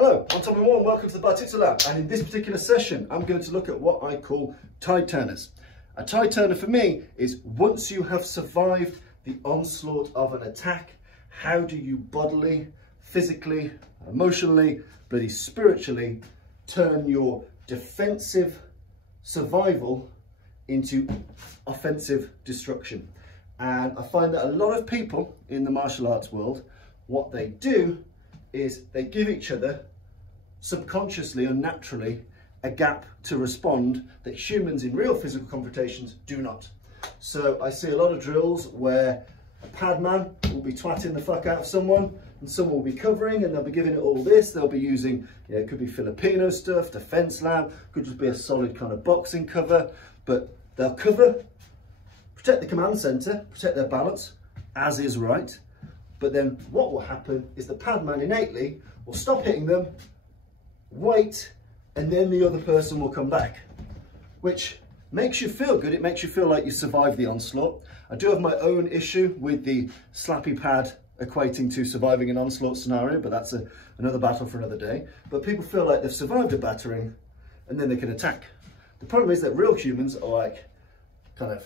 Hello, I'm Tommy Moore and welcome to the Bartitsu Lab. And in this particular session, I'm going to look at what I call tide turners. A tide turner for me is once you have survived the onslaught of an attack, how do you bodily, physically, emotionally, bloody spiritually turn your defensive survival into offensive destruction? And I find that a lot of people in the martial arts world, what they do is they give each other subconsciously or naturally a gap to respond that humans in real physical confrontations do not. So I see a lot of drills where a pad man will be twatting the fuck out of someone and someone will be covering and they'll be giving it all this. They'll be using, it could be Filipino stuff, defense lab, could just be a solid kind of boxing cover, but they'll cover, protect the command center, protect their balance, as is right. But then what will happen is the pad man innately will stop hitting them, wait, and then the other person will come back, which makes you feel good. It makes you feel like you survived the onslaught. I do have my own issue with the slappy pad equating to surviving an onslaught scenario, but that's another battle for another day. But people feel like they've survived a battering and then they can attack. The problem is that real humans are like kind of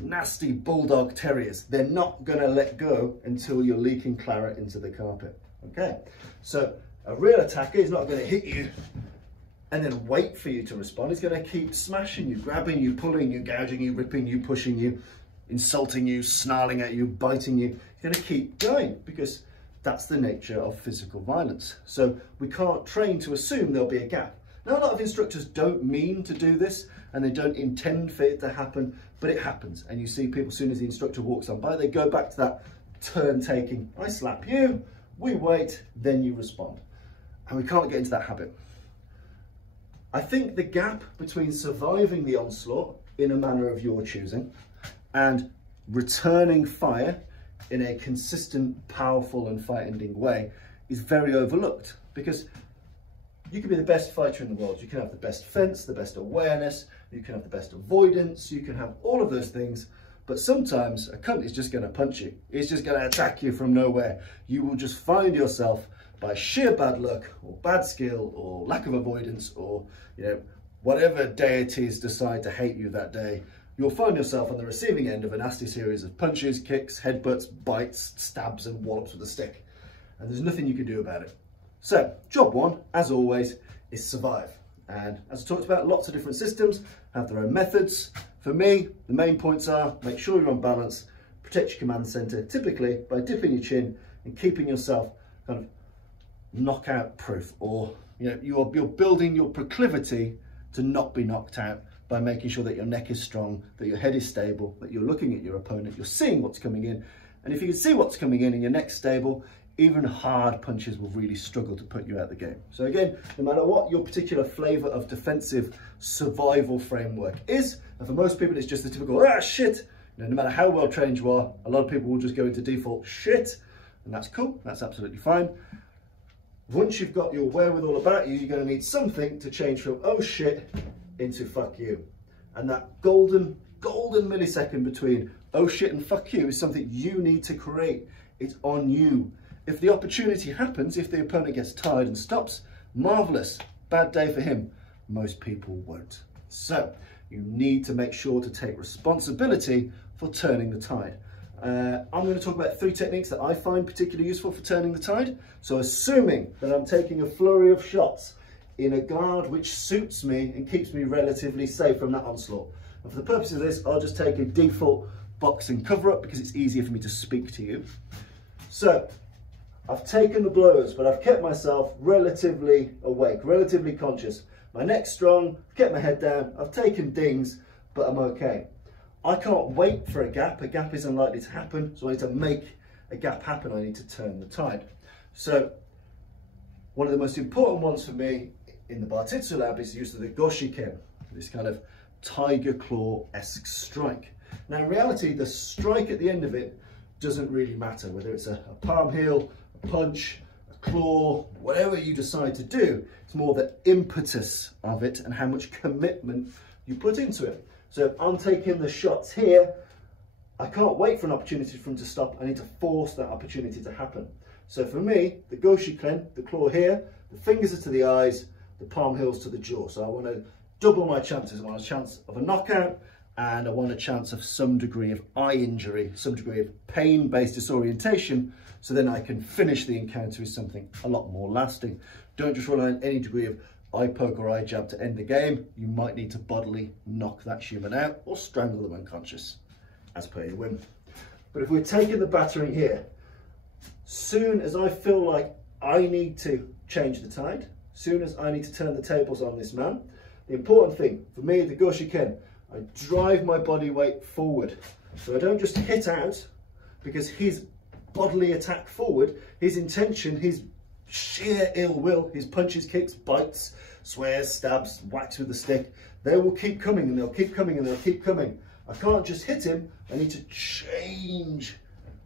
nasty bulldog terriers. They're not going to let go until you're leaking claret into the carpet. Okay, so a real attacker is not going to hit you and then wait for you to respond. He's going to keep smashing you, grabbing you, pulling you, gouging you, ripping you, pushing you, insulting you, snarling at you, biting you. He's going to keep going because that's the nature of physical violence. So we can't train to assume there'll be a gap. Now, a lot of instructors don't mean to do this and they don't intend for it to happen, but it happens. And you see people, as soon as the instructor walks on by, they go back to that turn taking. I slap you, we wait, then you respond. And we can't get into that habit. I think the gap between surviving the onslaught in a manner of your choosing and returning fire in a consistent, powerful and fight-ending way is very overlooked, because you can be the best fighter in the world. You can have the best defense, the best awareness, you can have the best avoidance, you can have all of those things, but sometimes a cunt is just going to punch you. It's just going to attack you from nowhere. You will just find yourself, by sheer bad luck or bad skill or lack of avoidance or whatever deities decide to hate you that day, you'll find yourself on the receiving end of a nasty series of punches, kicks, headbutts, bites, stabs and wallops with a stick. And there's nothing you can do about it. So job one, as always, is survive. And as I talked about, lots of different systems have their own methods. For me, the main points are make sure you're on balance, protect your command center, typically by dipping your chin and keeping yourself kind of knockout proof, or you're building your proclivity to not be knocked out by making sure that your neck is strong, that your head is stable, that you're looking at your opponent, you're seeing what's coming in. And if you can see what's coming in and your neck's stable, even hard punches will really struggle to put you out of the game. So again, no matter what your particular flavor of defensive survival framework is, and for most people it's just the typical, shit. No matter how well trained you are, a lot of people will just go into default shit, and that's cool, that's absolutely fine. Once you've got your wherewithal about you, you're going to need something to change from oh shit into fuck you. And that golden millisecond between oh shit and fuck you is something you need to create. It's on you. If the opportunity happens, if the opponent gets tired and stops, marvelous, bad day for him. Most people won't. So you need to make sure to take responsibility for turning the tide. I'm going to talk about 3 techniques that I find particularly useful for turning the tide. So assuming that I'm taking a flurry of shots in a guard which suits me and keeps me relatively safe from that onslaught. And for the purpose of this, I'll just take a default boxing cover-up because it's easier for me to speak to you. So I've taken the blows, but I've kept myself relatively awake, relatively conscious. My neck's strong, I've kept my head down, I've taken dings, but I'm okay. I can't wait for a gap. A gap is unlikely to happen, so I need to make a gap happen. I need to turn the tide. So one of the most important ones for me in the Bartitsu lab is the use of the goshiken, this kind of tiger claw-esque strike. Now in reality, the strike at the end of it doesn't really matter, whether it's a palm heel, a punch, a claw, whatever you decide to do. It's more the impetus of it and how much commitment you put into it. So if I'm taking the shots here, I can't wait for an opportunity for them to stop. I need to force that opportunity to happen. So for me, the Gutterfighting, the claw here, the fingers are to the eyes, the palm heels to the jaw. So I want to double my chances. I want a chance of a knockout, and I want a chance of some degree of eye injury, some degree of pain-based disorientation, so then I can finish the encounter with something a lot more lasting. Don't just rely on any degree of eye poke or eye jab to end the game. You might need to bodily knock that human out or strangle them unconscious, as per your whim. But if we're taking the battering here, soon as I feel like I need to change the tide, soon as I need to turn the tables on this man, the important thing for me, the Gutterfighting, I drive my body weight forward. So I don't just hit out, because his bodily attack forward, his intention, his sheer ill will, his punches, kicks, bites, swears, stabs, whacks with the stick, they will keep coming and they'll keep coming and they'll keep coming. I can't just hit him, I need to change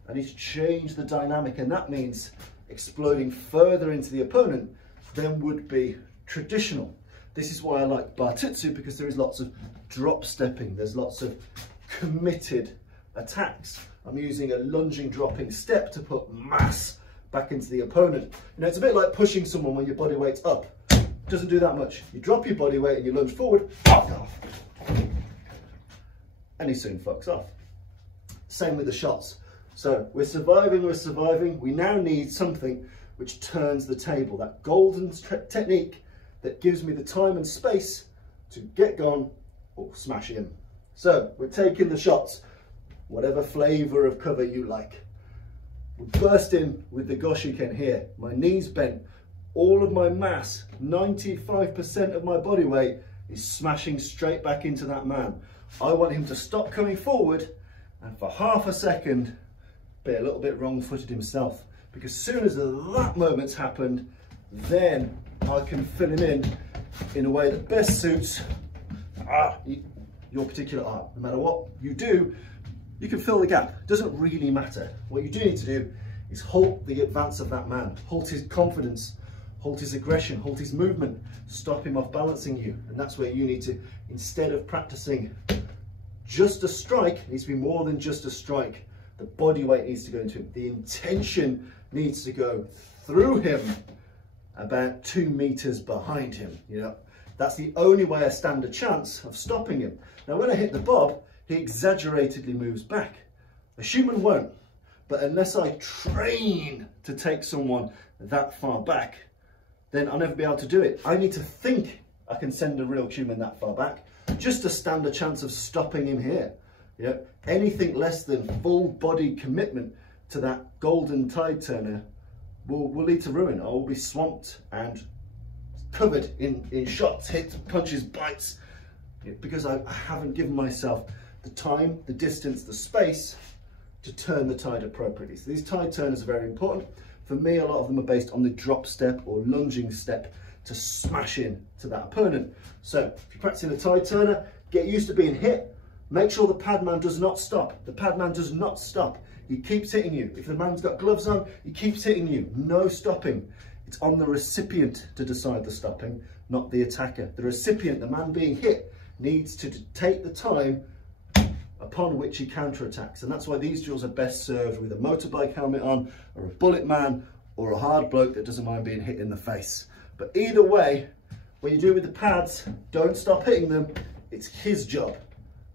the dynamic, and that means exploding further into the opponent than would be traditional. This is why I like Bartitsu, because there is lots of drop stepping, there's lots of committed attacks. I'm using a lunging dropping step to put mass back into the opponent. You know, it's a bit like pushing someone when your body weight's up. It doesn't do that much. You drop your body weight and you lunge forward, fuck off. And he soon fucks off. Same with the shots. So we're surviving. We now need something which turns the table, that golden technique that gives me the time and space to get gone or smash in. So we're taking the shots, whatever flavour of cover you like. We burst in with the Gutterfighting here, my knees bent, all of my mass, 95% of my body weight is smashing straight back into that man. I want him to stop coming forward and for half a second be a little bit wrong-footed himself, because as soon as that moment's happened, then I can fill him in a way that best suits your particular art. No matter what you do, you can fill the gap. It doesn't really matter. What you do need to do is halt the advance of that man, halt his confidence, halt his aggression, halt his movement, stop him off balancing you. And that's where you need to, instead of practicing just a strike, it needs to be more than just a strike. The body weight needs to go into him. The intention needs to go through him, about 2 meters behind him. You know, that's the only way I stand a chance of stopping him. Now, when I hit the bob, he exaggeratedly moves back. A human won't, but unless I train to take someone that far back, then I'll never be able to do it. I need to think I can send a real human that far back just to stand a chance of stopping him here. You know, anything less than full body commitment to that golden tide turner will lead to ruin. I will be swamped and covered in shots, hits, punches, bites, because I haven't given myself the time, the distance, the space to turn the tide appropriately. So these tide turners are very important. For me, a lot of them are based on the drop step or lunging step to smash in to that opponent. So if you're practicing a tide turner, get used to being hit. Make sure the pad man does not stop. The pad man does not stop. He keeps hitting you. If the man's got gloves on, he keeps hitting you. No stopping. It's on the recipient to decide the stopping, not the attacker. The recipient, the man being hit, needs to take the time upon which he counterattacks. And that's why these drills are best served with a motorbike helmet on, or a bullet man, or a hard bloke that doesn't mind being hit in the face. But either way, when you do it with the pads, don't stop hitting them. It's his job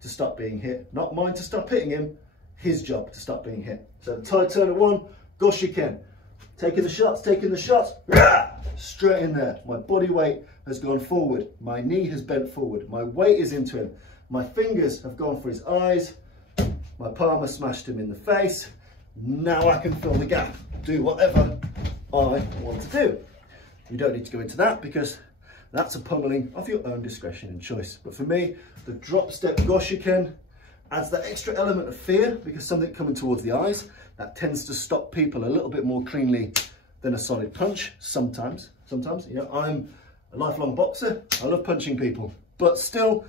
to stop being hit, not mine to stop hitting him, his job to stop being hit. So the tide turner 1, Gutterfighting. Taking the shots, straight in there. My body weight has gone forward. My knee has bent forward. My weight is into him. My fingers have gone for his eyes. My palm has smashed him in the face. Now I can fill the gap, do whatever I want to do. You don't need to go into that because that's a pummeling of your own discretion and choice. But for me, the drop step Gutterfighting adds that extra element of fear, because something coming towards the eyes, that tends to stop people a little bit more cleanly than a solid punch. Sometimes, you know, I'm a lifelong boxer. I love punching people, but still,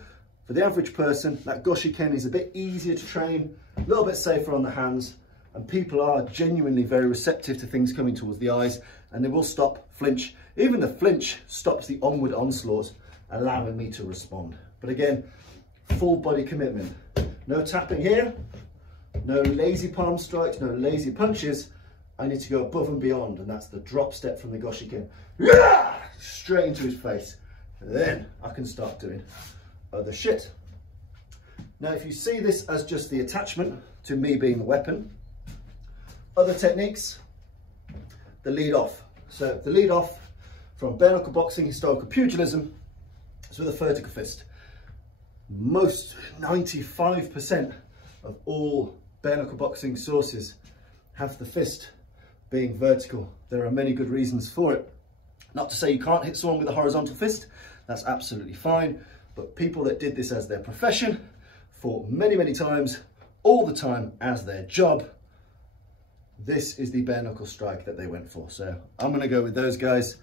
for the average person, that Gutterfighting is a bit easier to train, a little bit safer on the hands, and people are genuinely very receptive to things coming towards the eyes, and they will stop, flinch. Even the flinch stops the onward onslaught, allowing me to respond. But again, full body commitment. No tapping here, no lazy palm strikes, no lazy punches. I need to go above and beyond, and that's the drop step from the Goshiken. Straight into his face. And then I can start doing other shit. Now, if you see this as just the attachment to me being the weapon, other techniques, the lead off. So the lead off from bare knuckle boxing, historical pugilism, is with a vertical fist. Most 95% of all bare knuckle boxing sources have the fist being vertical. There are many good reasons for it. Not to say you can't hit someone with a horizontal fist, that's absolutely fine, but people that did this as their profession for many, many times, all the time as their job, this is the bare knuckle strike that they went for. So I'm going to go with those guys.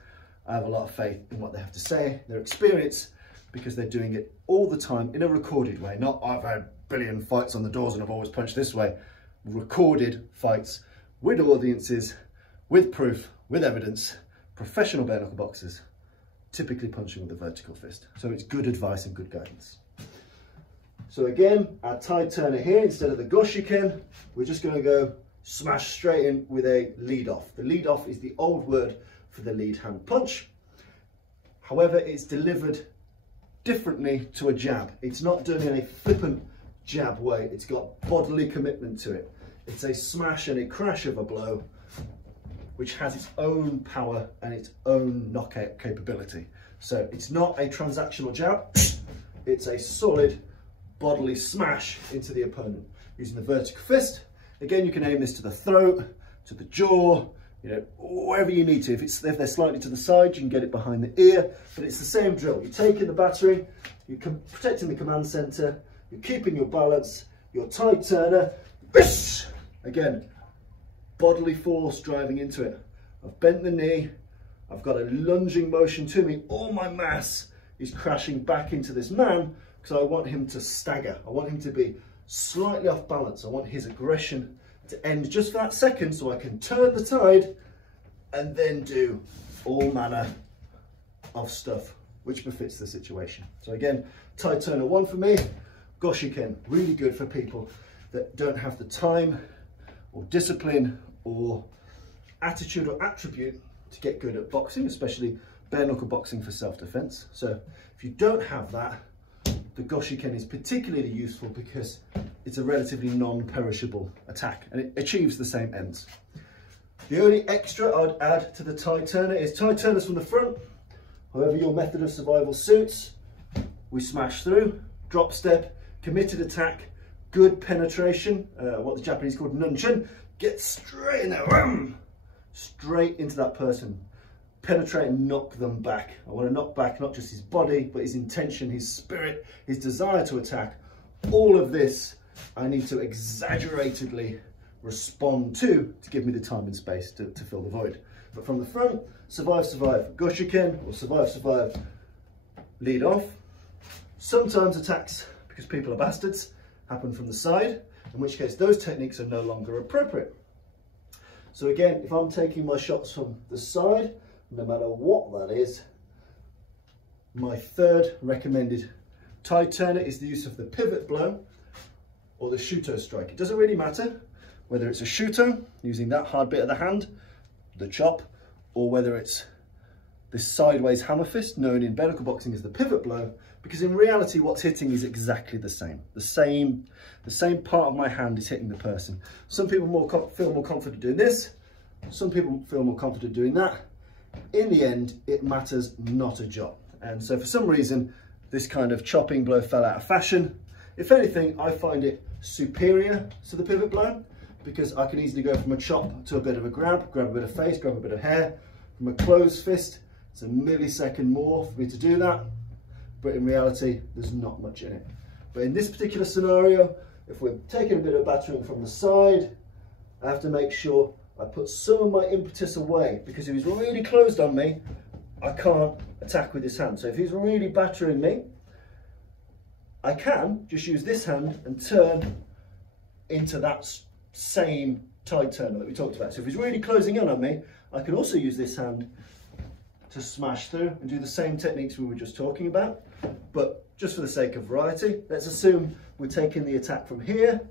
I have a lot of faith in what they have to say, their experience, because they're doing it all the time in a recorded way. Not I've had a billion fights on the doors and I've always punched this way. Recorded fights with audiences, with proof, with evidence. Professional bare knuckle boxers typically punching with a vertical fist. So it's good advice and good guidance. So again, our tide turner here, instead of the Goshiken, we're just going to go smash straight in with a lead off. The lead off is the old word for the lead hand punch. However, it's delivered differently to a jab. It's not done in a flippant jab way. It's got bodily commitment to it. It's a smash and a crash of a blow, which has its own power and its own knockout capability. So it's not a transactional jab. It's a solid bodily smash into the opponent using the vertical fist. Again, you can aim this to the throat, to the jaw, you know, wherever you need to. If they're slightly to the side, you can get it behind the ear, but it's the same drill. You're taking the battering, you're protecting the command center, you're keeping your balance, your tide turner, again, bodily force driving into it. I've bent the knee, I've got a lunging motion to me, all my mass is crashing back into this man because I want him to stagger. I want him to be slightly off balance. I want his aggression to end just for that second so I can turn the tide and then do all manner of stuff which befits the situation. So again, tide turner 1 for me. Goshiken, really good for people that don't have the time or discipline or attitude or attribute to get good at boxing, especially bare knuckle boxing for self-defense. So if you don't have that, the Goshiken is particularly useful because it's a relatively non-perishable attack and it achieves the same ends. The only extra I'd add to the tide turner is tide turners from the front. However your method of survival suits, we smash through, drop step, committed attack, good penetration, what the Japanese called nunchin, get straight in there, straight into that person. Penetrate and knock them back. I want to knock back not just his body, but his intention, his spirit, his desire to attack. All of this I need to exaggeratedly respond to give me the time and space to fill the void. But from the front, survive, survive, Goshiken, or survive, survive, lead off. Sometimes attacks, because people are bastards, happen from the side, in which case those techniques are no longer appropriate. So again, if I'm taking my shots from the side, no matter what that is, my third recommended tide turner is the use of the pivot blow or the shuto strike. It doesn't really matter whether it's a shuto, using that hard bit of the hand, the chop, or whether it's this sideways hammer fist, known in bare knuckle boxing as the pivot blow, because in reality what's hitting is exactly the same. The same part of my hand is hitting the person. Some people feel more confident doing this, some people feel more confident doing that. In the end, it matters not a jot. And so for some reason, this kind of chopping blow fell out of fashion. If anything, I find it superior to the pivot blow because I can easily go from a chop to a bit of a grab a bit of face, grab a bit of hair. From a closed fist, it's a millisecond more for me to do that. But in reality, there's not much in it. But in this particular scenario, if we're taking a bit of battering from the side, I have to make sure I put some of my impetus away, because if he's really closed on me, I can't attack with this hand. So if he's really battering me, I can just use this hand and turn into that same tide turner that we talked about. So if he's really closing in on me, I can also use this hand to smash through and do the same techniques we were just talking about. But just for the sake of variety, let's assume we're taking the attack from here.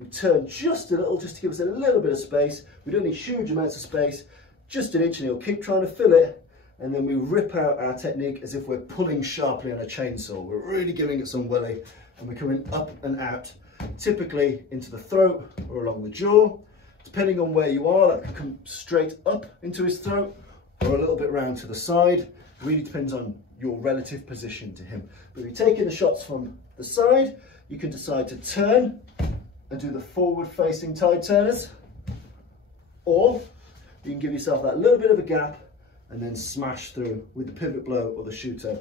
We turn just a little, just to give us a little bit of space. We don't need huge amounts of space, just an inch, and he'll keep trying to fill it. And then we rip out our technique as if we're pulling sharply on a chainsaw. We're really giving it some willy, and we're coming up and out, typically into the throat or along the jaw. Depending on where you are, that can come straight up into his throat or a little bit round to the side. Really depends on your relative position to him. But if you're taking the shots from the side, you can decide to turn and do the forward facing tide turners, or you can give yourself that little bit of a gap and then smash through with the pivot blow or the shooter.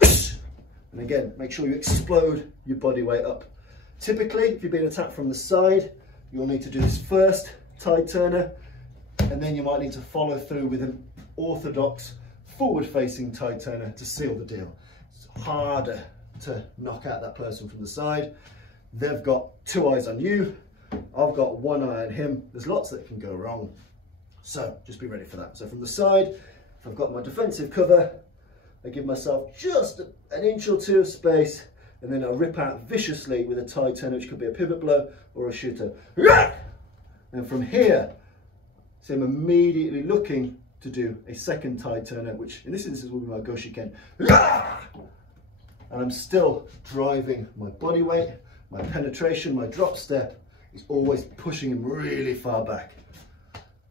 And again, make sure you explode your body weight up. Typically, if you're being attacked from the side, you'll need to do this first tide turner, and then you might need to follow through with an orthodox forward facing tide turner to seal the deal. It's harder to knock out that person from the side. They've got two eyes on you. I've got one eye on him. There's lots that can go wrong. So just be ready for that. So from the side, if I've got my defensive cover, I give myself just an inch or two of space, and then I rip out viciously with a tide turner, which could be a pivot blow or a shooter. And from here, so I'm immediately looking to do a second tide turner, which in this instance will be my Goshiken. And I'm still driving my body weight, my penetration, my drop step is always pushing him really far back.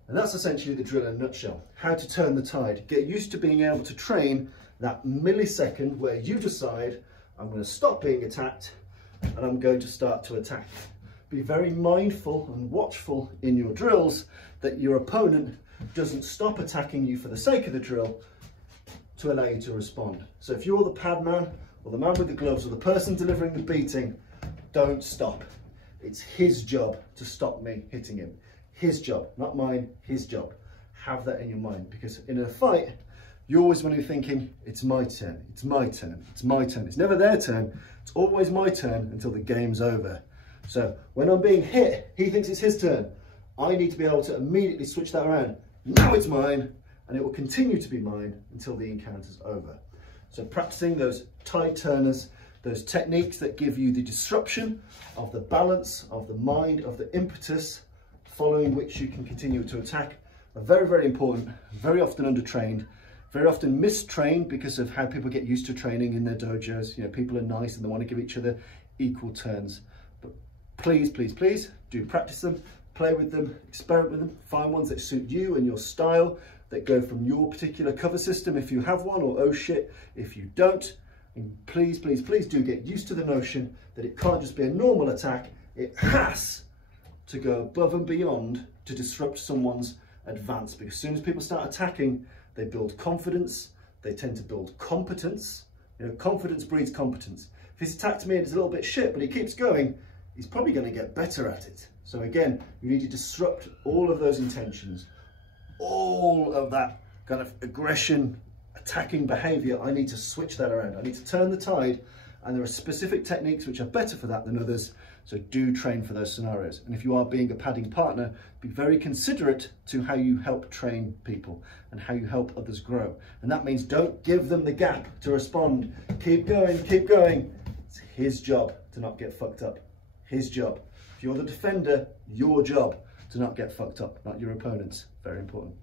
And that's essentially the drill in a nutshell. How to turn the tide. Get used to being able to train that millisecond where you decide, I'm going to stop being attacked and I'm going to start to attack. Be very mindful and watchful in your drills that your opponent doesn't stop attacking you for the sake of the drill to allow you to respond. So if you're the pad man or the man with the gloves or the person delivering the beating, don't stop. It's his job to stop me hitting him. His job, not mine, his job. Have that in your mind, because in a fight, you always want to be thinking, it's my turn, it's my turn, it's my turn. It's never their turn, it's always my turn until the game's over. So when I'm being hit, he thinks it's his turn. I need to be able to immediately switch that around. Now it's mine, and it will continue to be mine until the encounter's over. So practicing those tide turners, those techniques that give you the disruption of the balance, of the mind, of the impetus, following which you can continue to attack, are very, very important, very often undertrained, very often mistrained because of how people get used to training in their dojos. You know, people are nice and they want to give each other equal turns. But please, please, please do practice them, play with them, experiment with them, find ones that suit you and your style, that go from your particular cover system if you have one, or oh shit if you don't. And please, please, please do get used to the notion that it can't just be a normal attack, it has to go above and beyond to disrupt someone's advance, because as soon as people start attacking, they build confidence, they tend to build competence. You know, confidence breeds competence. If he's attacked me and it's a little bit shit, but he keeps going, he's probably going to get better at it. So again, you need to disrupt all of those intentions, all of that kind of aggression, attacking behavior. I need to switch that around. I need to turn the tide, and there are specific techniques which are better for that than others. So do train for those scenarios. And if you are being a padding partner, be very considerate to how you help train people and how you help others grow. And that means don't give them the gap to respond. Keep going, keep going. It's his job to not get fucked up. His job. If you're the defender, your job to not get fucked up, not your opponent's. Very important.